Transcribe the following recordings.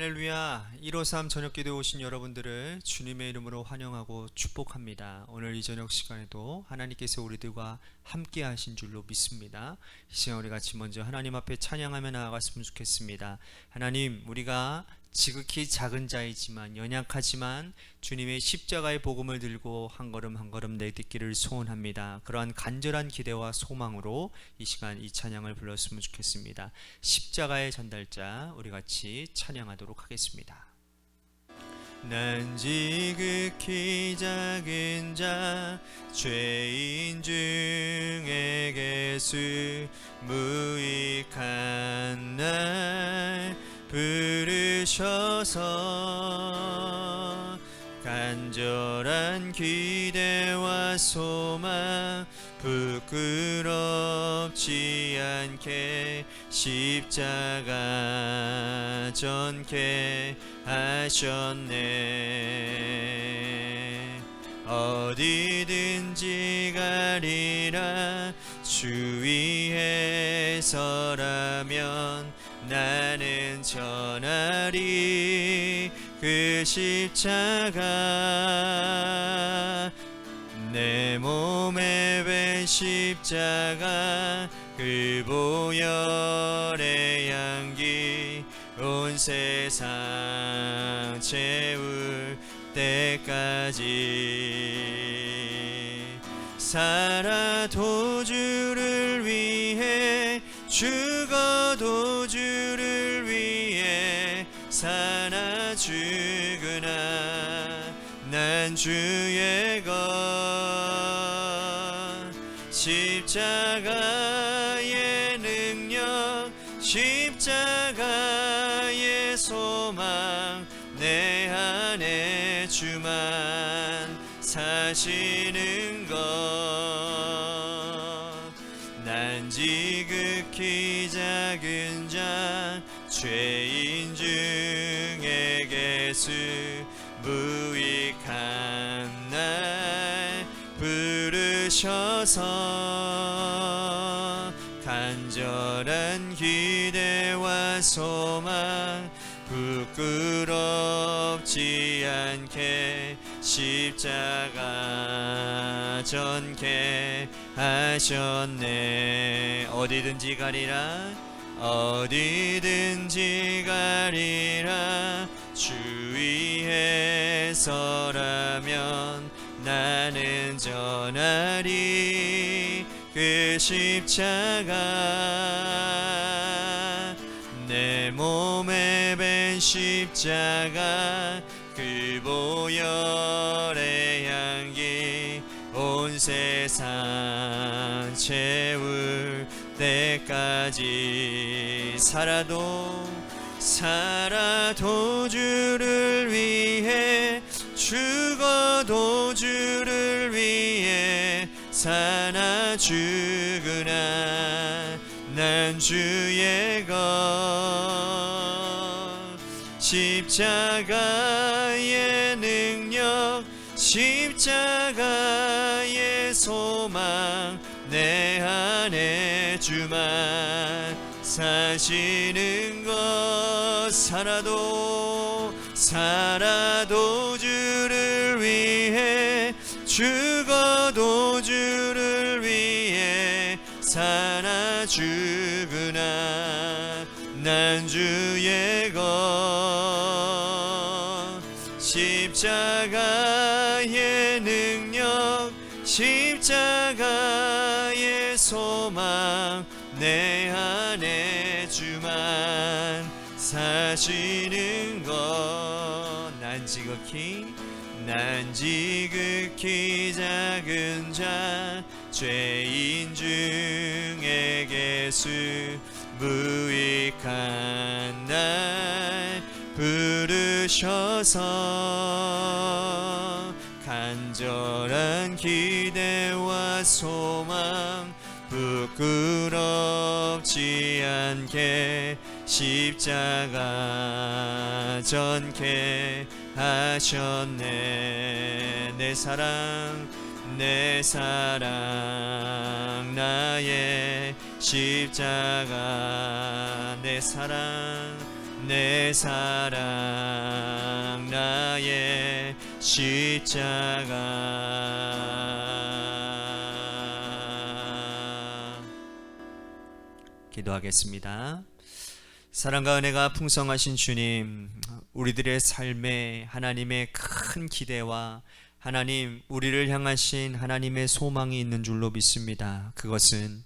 할렐루야. 153 저녁기도에 오신 여러분들을 주님의 이름으로 환영하고 축복합니다. 오늘 이 저녁 시간에도 하나님께서 우리들과 함께 하신 줄로 믿습니다. 이 시간 우리 같이 먼저 하나님 앞에 찬양하며 나아갔으면 좋겠습니다. 하나님, 우리가 지극히 작은 자이지만 연약하지만 주님의 십자가의 복음을 들고 한 걸음 한 걸음 내딛기를 소원합니다. 그러한 간절한 기대와 소망으로 이 시간 이 찬양을 불렀으면 좋겠습니다. 십자가의 전달자, 우리 같이 찬양하도록 하겠습니다. 난 지극히 작은 자, 죄인 중에 개수 무익한 날 부르셔서 간절한 기대와 소망 부끄럽지 않게 십자가 전케 하셨네. 어디든지 가리라 주 위에 서라면 나는 전하리 그 십자가. 내 몸에 밴 십자가 그 보혈의 향기 온 세상 채울 때까지 살아도 주를 위해 죽어도 주를 위해 사나 죽으나 난 주의 것. 십자가의 능력 십자가의 소망 내 안에 주만 사시는 것. 난 지극히 작은 자 죄인 중에 개수 무익한 날 부르셔서 간절한 기대와 소망 부끄럽지 않게 십자가 전케 하셨네. 어디든지 가리라 어디든지 가리라 주 위에 서라면 나는 전하리 그 십자가. 내 몸에 밴 십자가 그 보혈의 향기 온 세상 채울 때까지 살아도 주를 위해 죽어도 주를 위해 사나 죽으나 난 주의 것. 십자가의 능력 십자가의 소망 내 안에 주만 사시는 것. 살아도 주를 위해 죽어도 주를 위해 사나 죽으나 난 주의 것. 십자가의 능력 십자가의 소망 내 안에 주만 사시는 것. 난 지극히 작은 자 죄인 중에 개수 무익한 날 부르셔서 간절한 기대와 소망 부끄럽지 않게 십자가 전케 하셨네. 내 사랑 나의 십자가 내 사랑 내 사랑 나의 십자가. 기도하겠습니다. 사랑과 은혜가 풍성하신 주님, 우리들의 삶에 하나님의 큰 기대와 하나님, 우리를 향하신 하나님의 소망이 있는 줄로 믿습니다. 그것은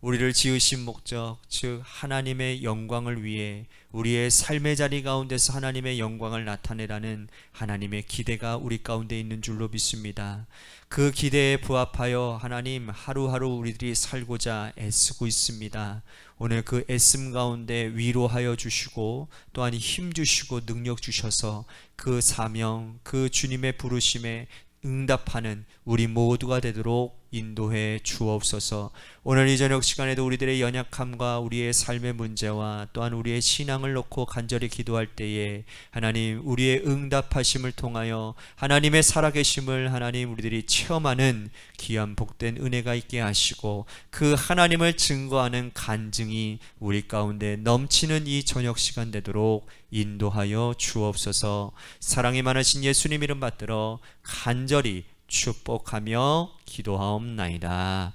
우리를 지으신 목적, 즉 하나님의 영광을 위해 우리의 삶의 자리 가운데서 하나님의 영광을 나타내라는 하나님의 기대가 우리 가운데 있는 줄로 믿습니다. 그 기대에 부합하여 하나님 하루하루 우리들이 살고자 애쓰고 있습니다. 오늘 그 애씀 가운데 위로하여 주시고 또한 힘 주시고 능력 주셔서 그 사명, 그 주님의 부르심에 응답하는 우리 모두가 되도록 인도해 주옵소서. 오늘 이 저녁 시간에도 우리들의 연약함과 우리의 삶의 문제와 또한 우리의 신앙을 놓고 간절히 기도할 때에 하나님 우리의 응답하심을 통하여 하나님의 살아계심을 하나님 우리들이 체험하는 귀한 복된 은혜가 있게 하시고 그 하나님을 증거하는 간증이 우리 가운데 넘치는 이 저녁 시간 되도록 인도하여 주옵소서. 사랑이 많으신 예수님 이름 받들어 간절히 축복하며 기도하옵나이다.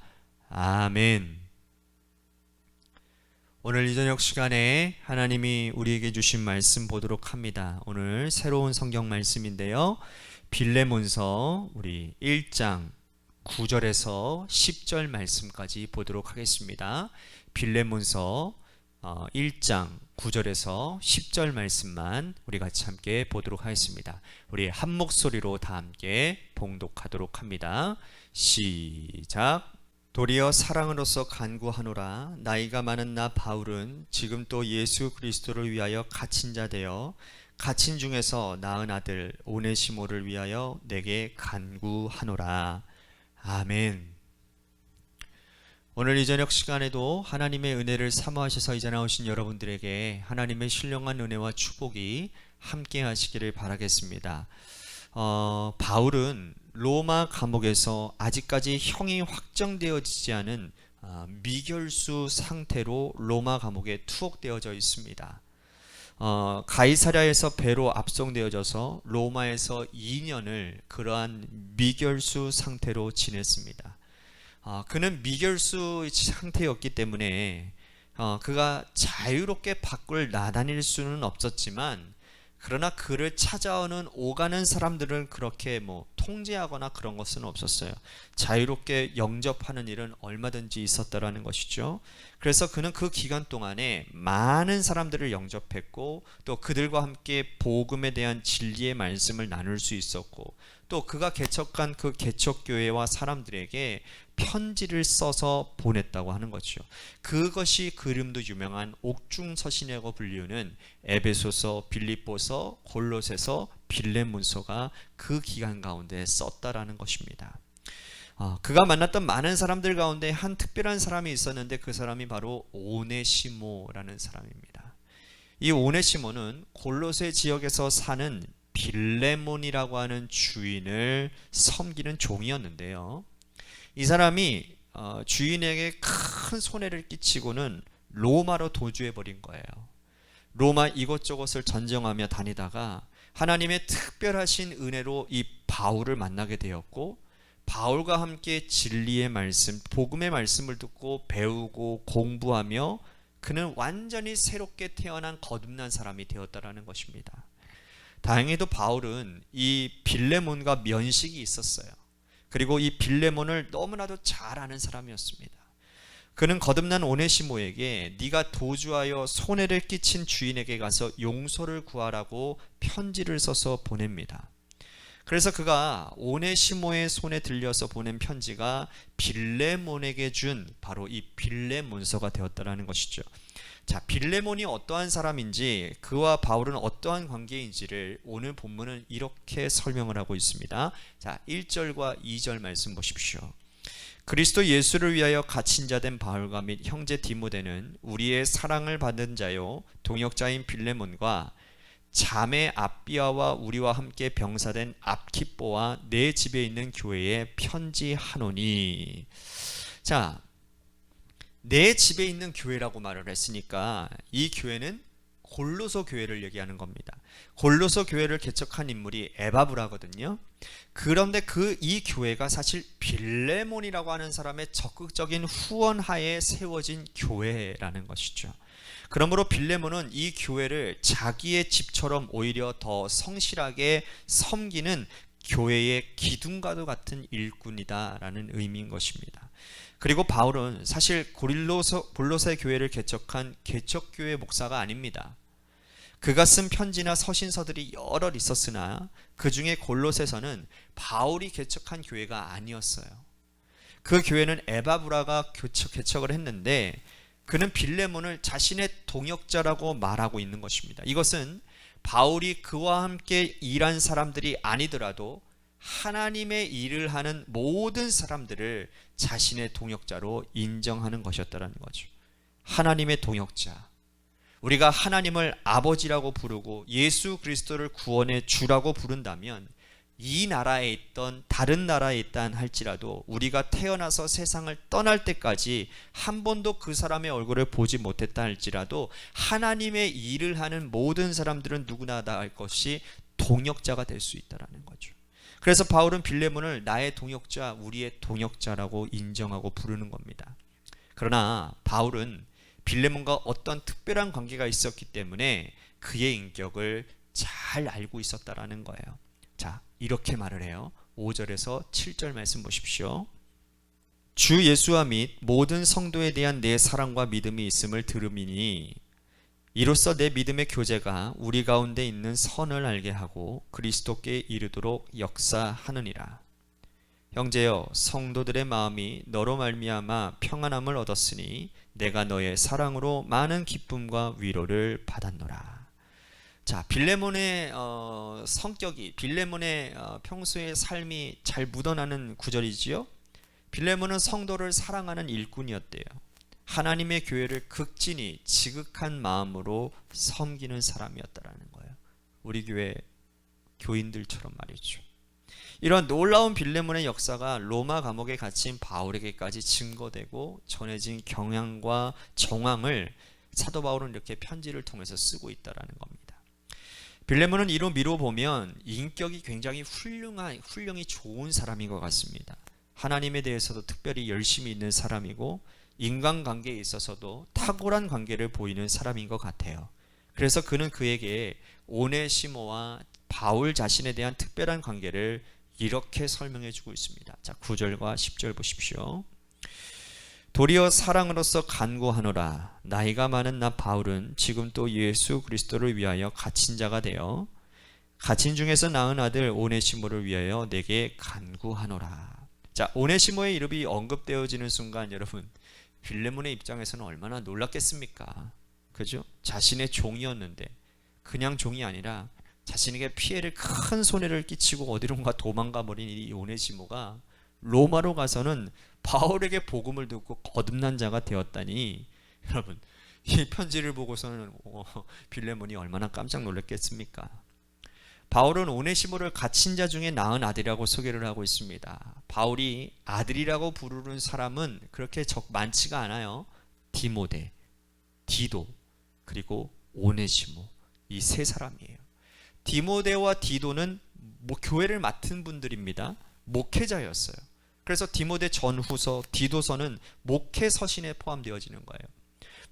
아멘. 오늘 이 저녁 시간에 하나님이 우리에게 주신 말씀 보도록 합니다. 오늘 새로운 성경 말씀인데요, 빌레몬서 우리 1장 9절에서 10절 말씀까지 보도록 하겠습니다. 빌레몬서 1장 9절에서 10절 말씀만 우리 같이 함께 보도록 하겠습니다. 우리 한 목소리로 다 함께 봉독하도록 합니다. 시작. 도리어 사랑으로서 간구하노라. 나이가 많은 나 바울은 지금 또 예수 그리스도를 위하여 갇힌 자 되어 갇힌 중에서 낳은 아들 오네시모를 위하여 내게 간구하노라. 아멘. 오늘 이 저녁 시간에도 하나님의 은혜를 사모하셔서 이제 나오신 여러분들에게 하나님의 신령한 은혜와 축복이 함께 하시기를 바라겠습니다. 바울은 로마 감옥에서 아직까지 형이 확정되어지지 않은 미결수 상태로 로마 감옥에 투옥되어져 있습니다. 가이사랴에서 배로 압송되어져서 로마에서 2년을 그러한 미결수 상태로 지냈습니다. 그는 미결수 상태였기 때문에 그가 자유롭게 밖을 나다닐 수는 없었지만, 그러나 그를 찾아오는 오가는 사람들은 그렇게 통제하거나 그런 것은 없었어요. 자유롭게 영접하는 일은 얼마든지 있었다라는 것이죠. 그래서 그는 그 기간 동안에 많은 사람들을 영접했고 또 그들과 함께 복음에 대한 진리의 말씀을 나눌 수 있었고, 또 그가 개척한 그 개척교회와 사람들에게 편지를 써서 보냈다고 하는 거죠. 그것이 그림도 유명한 옥중서신이라고 불리우는 에베소서, 빌립보서, 골로새서, 빌레몬서가 그 기간 가운데 썼다라는 것입니다. 그가 만났던 많은 사람들 가운데 한 특별한 사람이 있었는데 그 사람이 바로 오네시모라는 사람입니다. 이 오네시모는 골로새 지역에서 사는 빌레몬이라고 하는 주인을 섬기는 종이었는데요, 이 사람이 주인에게 큰 손해를 끼치고는 로마로 도주해 버린 거예요. 로마 이곳저곳을 전쟁하며 다니다가 하나님의 특별하신 은혜로 이 바울을 만나게 되었고, 바울과 함께 진리의 말씀, 복음의 말씀을 듣고 배우고 공부하며 그는 완전히 새롭게 태어난 거듭난 사람이 되었다라는 것입니다. 다행히도 바울은 이 빌레몬과 면식이 있었어요. 그리고 이 빌레몬을 너무나도 잘 아는 사람이었습니다. 그는 거듭난 오네시모에게 네가 도주하여 손해를 끼친 주인에게 가서 용서를 구하라고 편지를 써서 보냅니다. 그래서 그가 오네시모의 손에 들려서 보낸 편지가 빌레몬에게 준 바로 이 빌레몬서가 되었다라는 것이죠. 자, 빌레몬이 어떠한 사람인지, 그와 바울은 어떠한 관계인지를 오늘 본문은 이렇게 설명을 하고 있습니다. 자, 1절과 2절 말씀 보십시오. 그리스도 예수를 위하여 갇힌 자 된 바울과 및 형제 디모데는 우리의 사랑을 받은 자요 동역자인 빌레몬과 자매 앞비아와 우리와 함께 병사된 압키뽀와 내 집에 있는 교회에 편지하노니. 자, 내 집에 있는 교회라고 말을 했으니까 이 교회는 골로새 교회를 얘기하는 겁니다. 골로새 교회를 개척한 인물이 에바브라거든요. 그런데 이 교회가 사실 빌레몬이라고 하는 사람의 적극적인 후원하에 세워진 교회라는 것이죠. 그러므로 빌레몬은 이 교회를 자기의 집처럼 오히려 더 성실하게 섬기는 교회의 기둥과도 같은 일꾼이다라는 의미인 것입니다. 그리고 바울은 사실 골로새 교회를 개척한 개척교회 목사가 아닙니다. 그가 쓴 편지나 서신서들이 여러 있었으나 그 중에 골로새서는 바울이 개척한 교회가 아니었어요. 그 교회는 에바브라가 개척을 했는데 그는 빌레몬을 자신의 동역자라고 말하고 있는 것입니다. 이것은 바울이 그와 함께 일한 사람들이 아니더라도 하나님의 일을 하는 모든 사람들을 자신의 동역자로 인정하는 것이었다는 거죠. 하나님의 동역자. 우리가 하나님을 아버지라고 부르고 예수 그리스도를 구원의 주라고 부른다면 이 나라에 있던 다른 나라에 있다 할지라도 우리가 태어나서 세상을 떠날 때까지 한 번도 그 사람의 얼굴을 보지 못했다 할지라도 하나님의 일을 하는 모든 사람들은 누구나 다 알 것이 동역자가 될 수 있다는 거죠. 그래서 바울은 빌레몬을 나의 동역자, 우리의 동역자라고 인정하고 부르는 겁니다. 그러나 바울은 빌레몬과 어떤 특별한 관계가 있었기 때문에 그의 인격을 잘 알고 있었다라는 거예요. 자, 이렇게 말을 해요. 5절에서 7절 말씀 보십시오. 주 예수와 및 모든 성도에 대한 내 사랑과 믿음이 있음을 들음이니 이로써 내 믿음의 교제가 우리 가운데 있는 선을 알게 하고 그리스도께 이르도록 역사하느니라. 형제여, 성도들의 마음이 너로 말미암아 평안함을 얻었으니 내가 너의 사랑으로 많은 기쁨과 위로를 받았노라. 자, 빌레몬의 성격이, 빌레몬의 평소의 삶이 잘 묻어나는 구절이지요. 빌레몬은 성도를 사랑하는 일꾼이었대요. 하나님의 교회를 극진히 지극한 마음으로 섬기는 사람이었다라는 거예요. 우리 교회 교인들처럼 말이죠. 이런 놀라운 빌레몬의 역사가 로마 감옥에 갇힌 바울에게까지 증거되고 전해진 경향과 정황을 사도 바울은 이렇게 편지를 통해서 쓰고 있다라는 겁니다. 빌레몬은 이로 미뤄보면 인격이 굉장히 훌륭히 좋은 사람인 것 같습니다. 하나님에 대해서도 특별히 열심히 있는 사람이고 인간관계에 있어서도 탁월한 관계를 보이는 사람인 것 같아요. 그래서 그는 그에게 오네시모와 바울 자신에 대한 특별한 관계를 이렇게 설명해 주고 있습니다. 자, 9절과 10절 보십시오. 도리어 사랑으로서 간구하노라. 나이가 많은 나 바울은 지금 또 예수 그리스도를 위하여 갇힌 자가 되어 갇힌 중에서 낳은 아들 오네시모를 위하여 내게 간구하노라. 자, 오네시모의 이름이 언급되어지는 순간 여러분, 빌레몬의 입장에서는 얼마나 놀랐겠습니까? 그죠? 자신의 종이었는데 그냥 종이 아니라 자신에게 피해를 큰 손해를 끼치고 어디론가 도망가 버린 이 오네시모가 로마로 가서는 바울에게 복음을 듣고 거듭난 자가 되었다니, 여러분 이 편지를 보고서는 빌레몬이 얼마나 깜짝 놀랐겠습니까? 바울은 오네시모를 갇힌 자 중에 낳은 아들이라고 소개를 하고 있습니다. 바울이 아들이라고 부르는 사람은 그렇게 많지가 않아요. 디모데, 디도, 그리고 오네시모, 이 세 사람이에요. 디모데와 디도는 교회를 맡은 분들입니다. 목회자였어요. 그래서 디모데 전후서, 디도서는 목회 서신에 포함되어지는 거예요.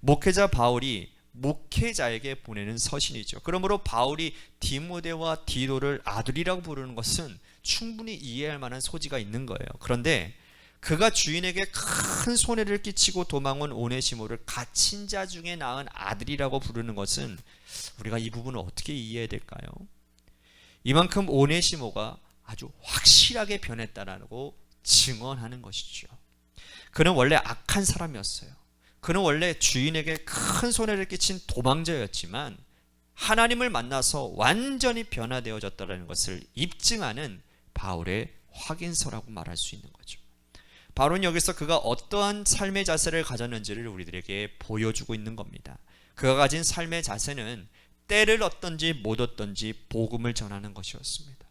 목회자 바울이 목회자에게 보내는 서신이죠. 그러므로 바울이 디모데와 디도를 아들이라고 부르는 것은 충분히 이해할 만한 소지가 있는 거예요. 그런데 그가 주인에게 큰 손해를 끼치고 도망온 오네시모를 갇힌 자 중에 낳은 아들이라고 부르는 것은 우리가 이 부분을 어떻게 이해해야 될까요? 이만큼 오네시모가 아주 확실하게 변했다라고 증언하는 것이죠. 그는 원래 악한 사람이었어요. 그는 원래 주인에게 큰 손해를 끼친 도망자였지만 하나님을 만나서 완전히 변화되어졌다는 것을 입증하는 바울의 확인서라고 말할 수 있는 거죠. 바울은 여기서 그가 어떠한 삶의 자세를 가졌는지를 우리들에게 보여주고 있는 겁니다. 그가 가진 삶의 자세는 때를 얻든지 못 얻든지 복음을 전하는 것이었습니다.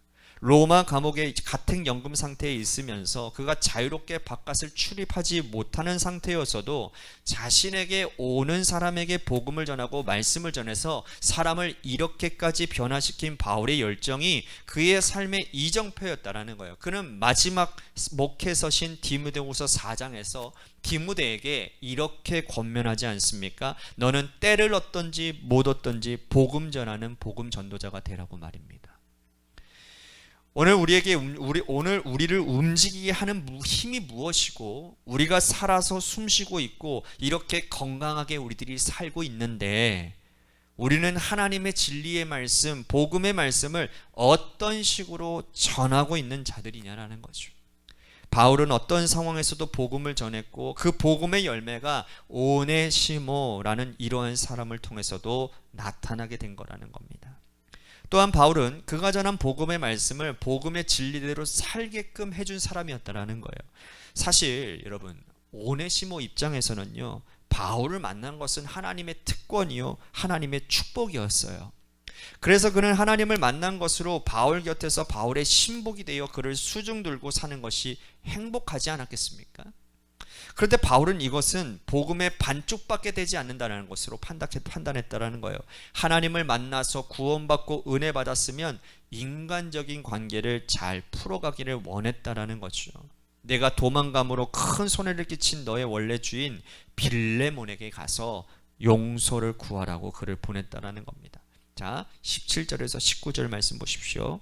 로마 감옥에 가택연금 상태에 있으면서 그가 자유롭게 바깥을 출입하지 못하는 상태였어도 자신에게 오는 사람에게 복음을 전하고 말씀을 전해서 사람을 이렇게까지 변화시킨 바울의 열정이 그의 삶의 이정표였다라는 거예요. 그는 마지막 목회서신 디모데후서 4장에서 디모데에게 이렇게 권면하지 않습니까? 너는 때를 얻든지 못 얻든지 복음 전하는 복음 전도자가 되라고 말입니다. 오늘 우리를 움직이게 하는 힘이 무엇이고, 우리가 살아서 숨쉬고 있고 이렇게 건강하게 우리들이 살고 있는데, 우리는 하나님의 진리의 말씀, 복음의 말씀을 어떤 식으로 전하고 있는 자들이냐라는 거죠. 바울은 어떤 상황에서도 복음을 전했고, 그 복음의 열매가 오네시모라는 이러한 사람을 통해서도 나타나게 된 거라는 겁니다. 또한 바울은 그가 전한 복음의 말씀을 복음의 진리대로 살게끔 해준 사람이었다라는 거예요. 사실 여러분, 오네시모 입장에서는요, 바울을 만난 것은 하나님의 특권이요, 하나님의 축복이었어요. 그래서 그는 하나님을 만난 것으로 바울 곁에서 바울의 신복이 되어 그를 수중 들고 사는 것이 행복하지 않았겠습니까? 그런데 바울은 이것은 복음의 반쪽밖에 되지 않는다는 것으로 판단했다라는 거예요. 하나님을 만나서 구원받고 은혜 받았으면 인간적인 관계를 잘 풀어가기를 원했다라는 거죠. 내가 도망감으로 큰 손해를 끼친 너의 원래 주인 빌레몬에게 가서 용서를 구하라고 그를 보냈다라는 겁니다. 자, 17절에서 19절 말씀 보십시오.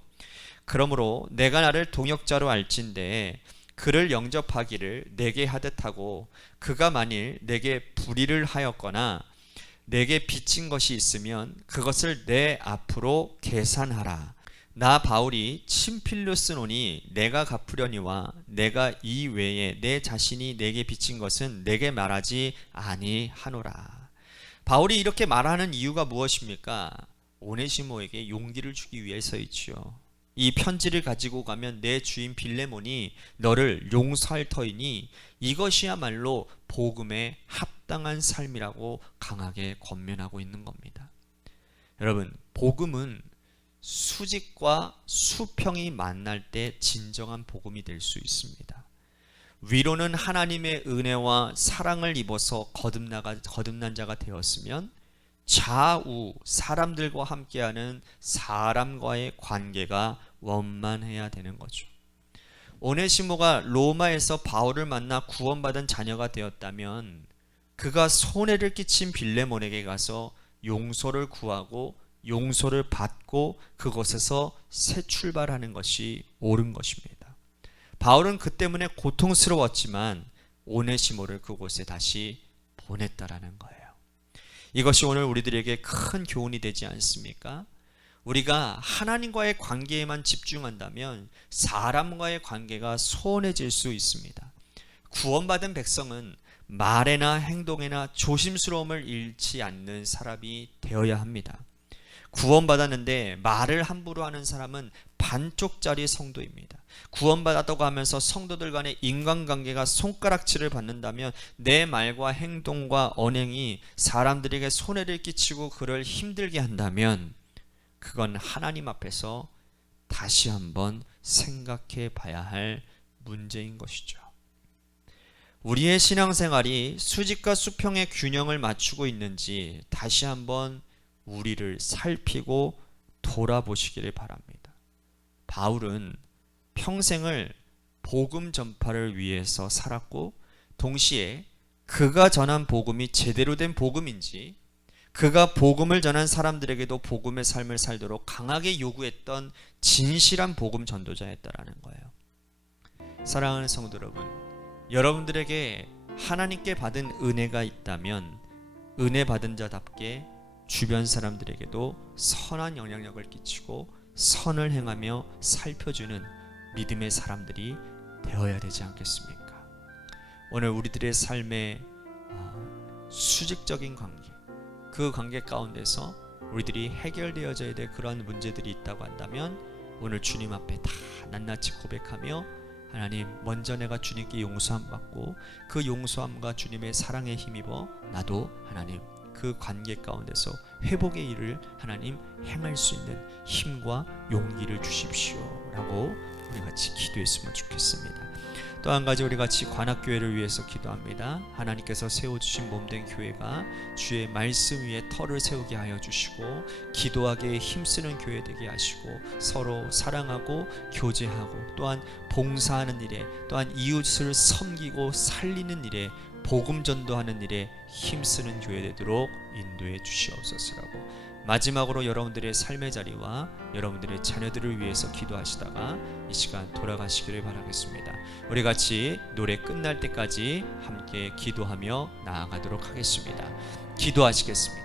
그러므로 내가 나를 동역자로 알진대 그를 영접하기를 내게 하듯 하고, 그가 만일 내게 불의를 하였거나 내게 빚진 것이 있으면 그것을 내 앞으로 계산하라. 나 바울이 친필로 쓰노니 내가 갚으려니와 내가 이 외에 내 자신이 내게 빚진 것은 내게 말하지 아니하노라. 바울이 이렇게 말하는 이유가 무엇입니까? 오네시모에게 용기를 주기 위해서이지요. 이 편지를 가지고 가면 내 주인 빌레몬이 너를 용서할 터이니 이것이야말로 복음에 합당한 삶이라고 강하게 권면하고 있는 겁니다. 여러분, 복음은 수직과 수평이 만날 때 진정한 복음이 될 수 있습니다. 위로는 하나님의 은혜와 사랑을 입어서 거듭난 자가 되었으면, 좌우 사람들과 함께하는 사람과의 관계가 원만해야 되는 거죠. 오네시모가 로마에서 바울을 만나 구원받은 자녀가 되었다면 그가 손해를 끼친 빌레몬에게 가서 용서를 구하고 용서를 받고 그곳에서 새 출발하는 것이 옳은 것입니다. 바울은 그 때문에 고통스러웠지만 오네시모를 그곳에 다시 보냈다라는 거예요. 이것이 오늘 우리들에게 큰 교훈이 되지 않습니까? 우리가 하나님과의 관계에만 집중한다면 사람과의 관계가 소원해질 수 있습니다. 구원받은 백성은 말에나 행동에나 조심스러움을 잃지 않는 사람이 되어야 합니다. 구원받았는데 말을 함부로 하는 사람은 반쪽짜리 성도입니다. 구원받았다고 하면서 성도들 간의 인간관계가 손가락질을 받는다면 내 말과 행동과 언행이 사람들에게 손해를 끼치고 그를 힘들게 한다면 그건 하나님 앞에서 다시 한번 생각해 봐야 할 문제인 것이죠. 우리의 신앙생활이 수직과 수평의 균형을 맞추고 있는지 다시 한번 우리를 살피고 돌아보시기를 바랍니다. 바울은 평생을 복음 전파를 위해서 살았고, 동시에 그가 전한 복음이 제대로 된 복음인지, 그가 복음을 전한 사람들에게도 복음의 삶을 살도록 강하게 요구했던 진실한 복음 전도자였다라는 거예요. 사랑하는 성도 여러분, 여러분들에게 하나님께 받은 은혜가 있다면 은혜 받은 자답게 주변 사람들에게도 선한 영향력을 끼치고 선을 행하며 살펴주는 믿음의 사람들이 되어야 되지 않겠습니까? 오늘 우리들의 삶의 수직적인 관계, 그 관계 가운데서 우리들이 해결되어져야 될 그런 문제들이 있다고 한다면 오늘 주님 앞에 다 낱낱이 고백하며, 하나님, 먼저 내가 주님께 용서함 받고 그 용서함과 주님의 사랑에 힘입어 나도 하나님 그 관계 가운데서 회복의 일을 하나님 행할 수 있는 힘과 용기를 주십시오 라고 우리 같이 기도했으면 좋겠습니다. 또 한 가지 우리 같이 관악교회를 위해서 기도합니다. 하나님께서 세워주신 몸된 교회가 주의 말씀 위에 터를 세우게 하여 주시고 기도하기에 힘쓰는 교회 되게 하시고 서로 사랑하고 교제하고 또한 봉사하는 일에 또한 이웃을 섬기고 살리는 일에 복음 전도하는 일에 힘쓰는 교회 되도록 인도해 주시옵소서라고 마지막으로 여러분들의 삶의 자리와 여러분들의 자녀들을 위해서 기도하시다가 이 시간 돌아가시기를 바라겠습니다. 우리 같이 노래 끝날 때까지 함께 기도하며 나아가도록 하겠습니다. 기도하시겠습니다.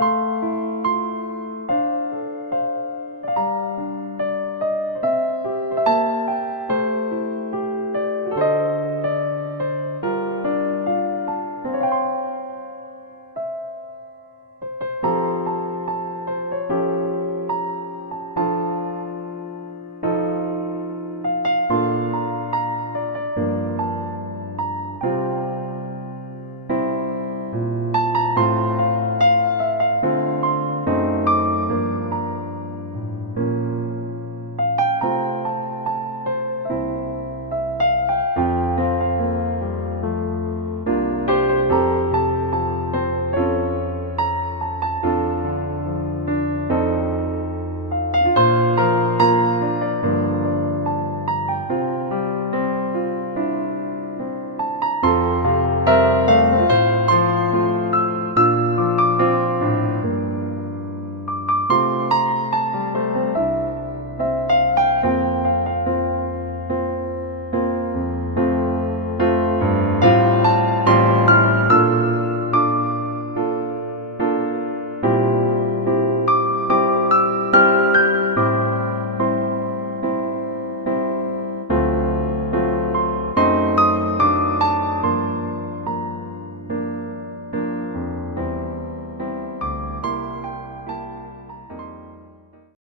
네.